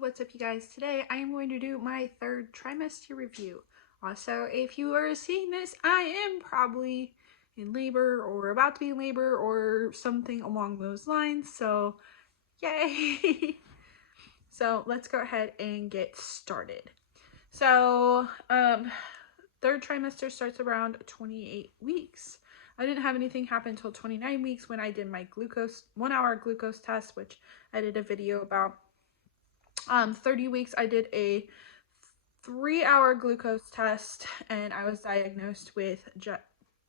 what's up you guys? Today I am going to do my third trimester review. Also, if you are seeing this, I am probably in labor or about to be in labor or something along those lines, so yay! So let's go ahead and get started. So third trimester starts around 28 weeks. I didn't have anything happen until 29 weeks when I did my 1-hour glucose test, which I did a video about. 30 weeks I did a 3-hour glucose test and I was diagnosed with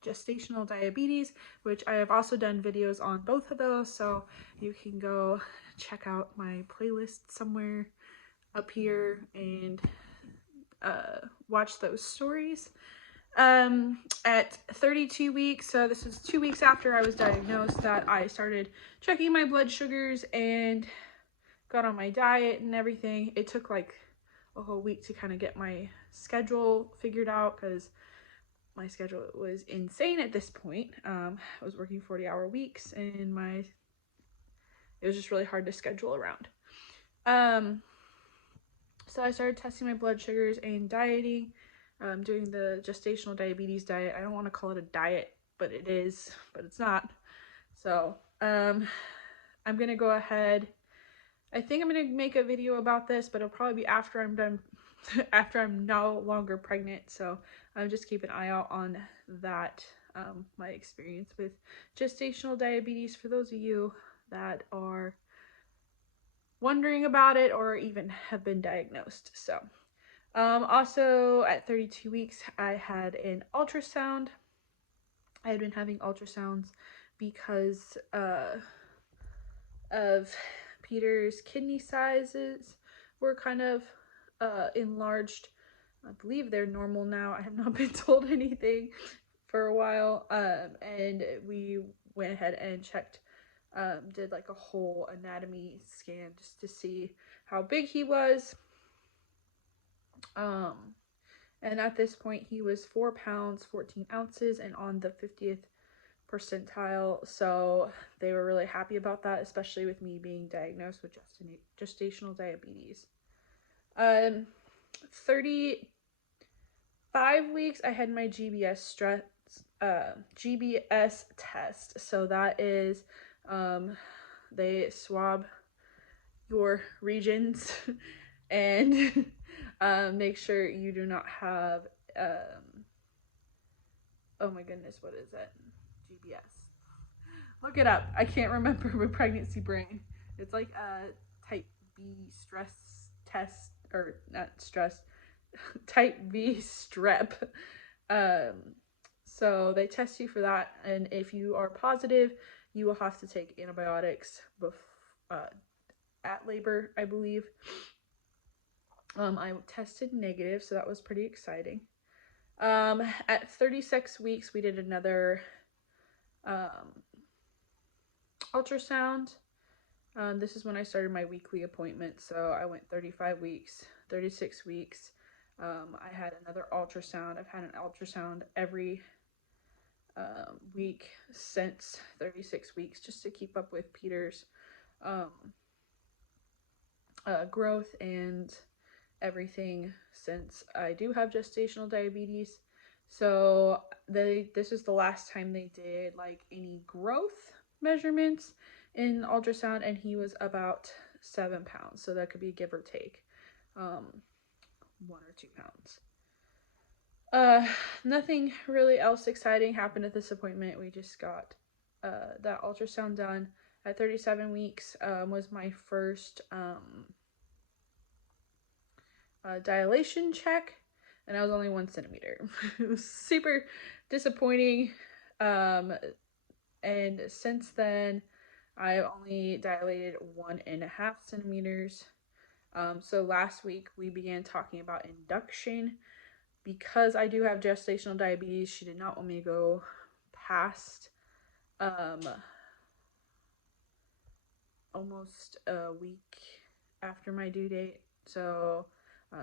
gestational diabetes, which I have also done videos on both of those, so you can go check out my playlist somewhere up here and watch those stories. At 32 weeks, so this was 2 weeks after I was diagnosed, that I started checking my blood sugars and got on my diet and everything. It took like a whole week to kind of get my schedule figured out because my schedule was insane at this point. I was working 40-hour weeks and it was just really hard to schedule around. So I started testing my blood sugars and dieting, doing the gestational diabetes diet. I don't want to call it a diet, but it is, but it's not. So I'm gonna go ahead. I think I'm going to make a video about this, but it'll probably be after I'm done, after I'm no longer pregnant. So just keep an eye out on that, my experience with gestational diabetes for those of you that are wondering about it or even have been diagnosed. So also at 32 weeks, I had an ultrasound. I had been having ultrasounds because of Peter's kidney sizes were kind of enlarged. I believe they're normal now. I have not been told anything for a while. And we went ahead and checked, did like a whole anatomy scan just to see how big he was. And at this point he was 4 pounds, 14 ounces and on the 50th percentile, so they were really happy about that, especially with me being diagnosed with gestational diabetes. 35 weeks I had my Gbs test. So that is they swab your regions and make sure you do not have oh my goodness, what is it? Gbs. Look it up. I can't remember my pregnancy brain. It's like a type B stress test, or not stress, type B strep. So they test you for that, and if you are positive, you will have to take antibiotics at labor, I believe. I tested negative, so that was pretty exciting. At 36 weeks, we did another ultrasound. This is when I started my weekly appointment, so I went 35 weeks, 36 weeks. I had another ultrasound. I've had an ultrasound every week since 36 weeks just to keep up with Peter's growth and everything, since I do have gestational diabetes. So this is the last time they did like any growth measurements in ultrasound, and he was about 7 pounds, so that could be give or take 1 or 2 pounds. Nothing really else exciting happened at this appointment. We just got that ultrasound done. At 37 weeks was my first dilation check, and I was only 1 centimeter. It was super disappointing. And since then, I've only dilated 1.5 centimeters. So last week we began talking about induction. Because I do have gestational diabetes, she did not want me to go past almost a week after my due date. So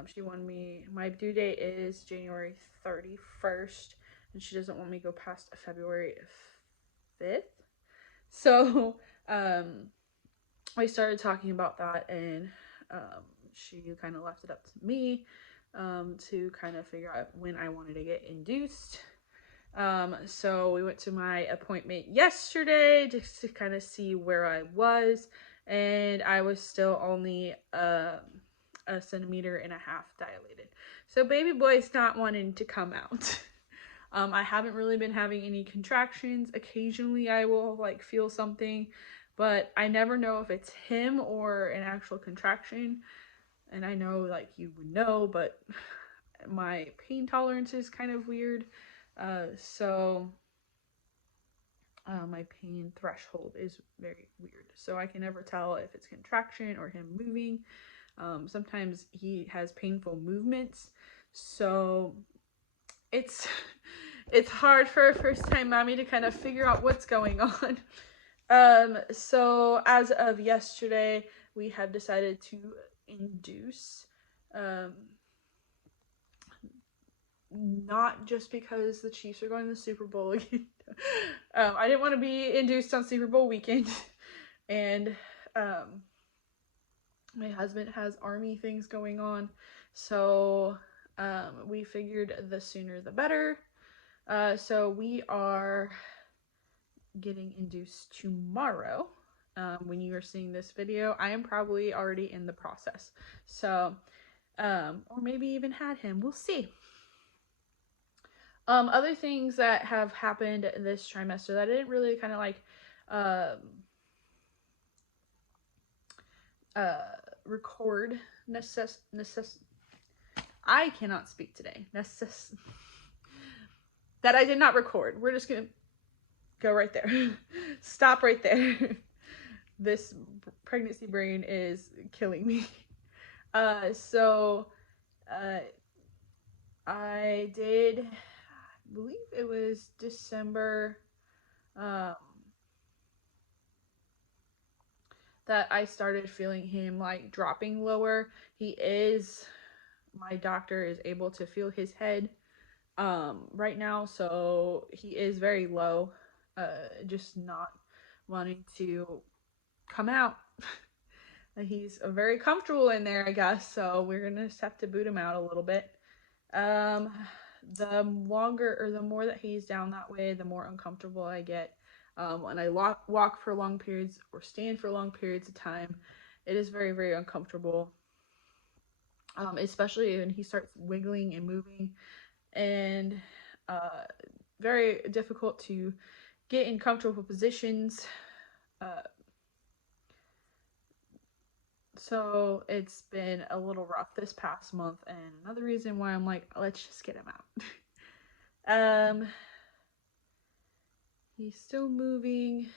she wanted me, my due date is January 31st, and she doesn't want me to go past February 5th. So I started talking about that, and she kind of left it up to me to kind of figure out when I wanted to get induced. So we went to my appointment yesterday just to kind of see where I was, and I was still only a 1.5 centimeters dilated. So baby boy's not wanting to come out. I haven't really been having any contractions. Occasionally I will like feel something, but I never know if it's him or an actual contraction. And I know like you would know, but my pain tolerance is kind of weird. So my pain threshold is very weird. So I can never tell if it's contraction or him moving. Sometimes he has painful movements. So it's hard for a first-time mommy to kind of figure out what's going on. So as of yesterday, we have decided to induce. Not just because the Chiefs are going to the Super Bowl again. I didn't want to be induced on Super Bowl weekend. And my husband has army things going on. So we figured the sooner the better. So we are getting induced tomorrow. When you are seeing this video, I am probably already in the process. So, or maybe even had him. We'll see. Other things that have happened this trimester that I didn't really kind of like record I cannot speak today. That I did not record. We're just gonna go right there. Stop right there. This pregnancy brain is killing me. I did, I believe it was December, that I started feeling him like dropping lower. My doctor is able to feel his head right now, so he is very low, just not wanting to come out. He's very comfortable in there, I guess, so we're gonna just have to boot him out a little bit. The longer or the more that he's down that way, the more uncomfortable I get. When I walk for long periods or stand for long periods of time, it is very, very uncomfortable. Especially when he starts wiggling and moving, and very difficult to get in comfortable positions. So it's been a little rough this past month, and another reason why I'm like, let's just get him out. He's still moving.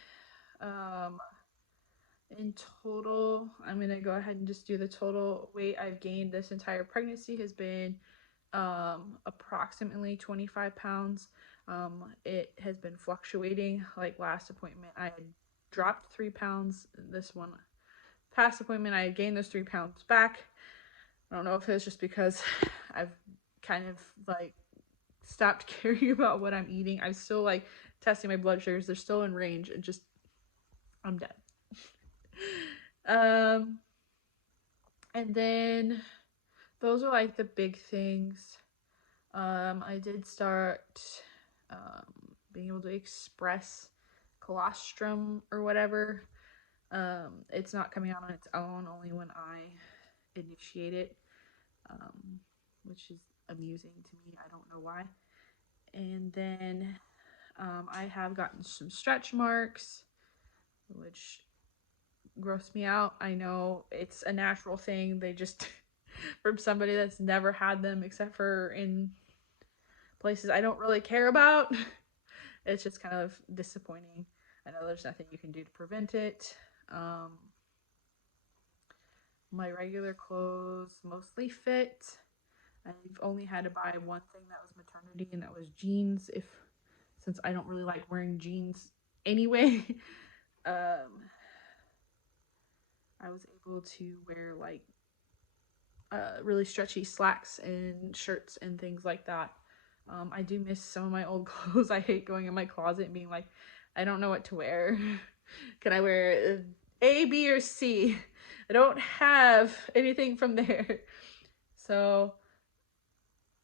In total, I'm gonna go ahead and just do the total weight I've gained this entire pregnancy has been approximately 25 pounds. It has been fluctuating. Like last appointment, I had dropped 3 pounds. This one, past appointment, I had gained those 3 pounds back. I don't know if it's just because I've kind of like stopped caring about what I'm eating. I'm still like testing my blood sugars. They're still in range, and just I'm dead. And then those are like the big things. I did start being able to express colostrum or whatever. It's not coming out on its own, only when I initiate it, which is amusing to me. I don't know why. And then I have gotten some stretch marks, which gross me out. I know it's a natural thing. They just, from somebody that's never had them except for in places I don't really care about, it's just kind of disappointing. I know there's nothing you can do to prevent it. My regular clothes mostly fit. I've only had to buy one thing that was maternity, and that was jeans, since I don't really like wearing jeans anyway. I was able to wear like really stretchy slacks and shirts and things like that. I do miss some of my old clothes. I hate going in my closet and being like, I don't know what to wear. Can I wear A, B, or C? I don't have anything from there. So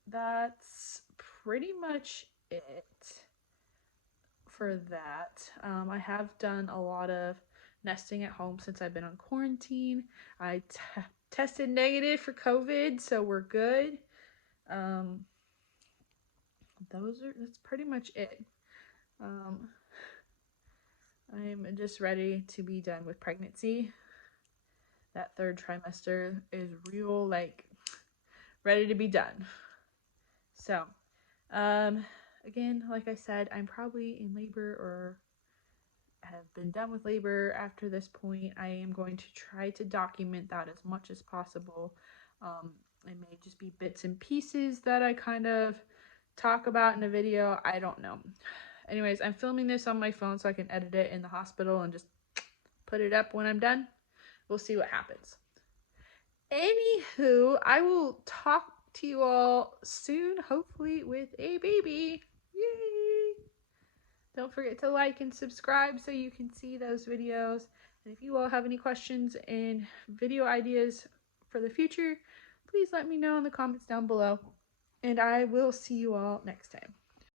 that's pretty much it for that. I have done a lot of nesting at home since I've been on quarantine. I tested negative for COVID, so we're good. That's pretty much it. I'm just ready to be done with pregnancy. That third trimester is real, like, ready to be done. So, again, like I said, I'm probably in labor or have been done with labor after this point. I am going to try to document that as much as possible. It may just be bits and pieces that I kind of talk about in a video. I don't know. Anyways, I'm filming this on my phone so I can edit it in the hospital and just put it up when I'm done. We'll see what happens. Anywho, I will talk to you all soon, hopefully with a baby. Yay! Don't forget to like and subscribe so you can see those videos. And if you all have any questions and video ideas for the future, please let me know in the comments down below. And I will see you all next time.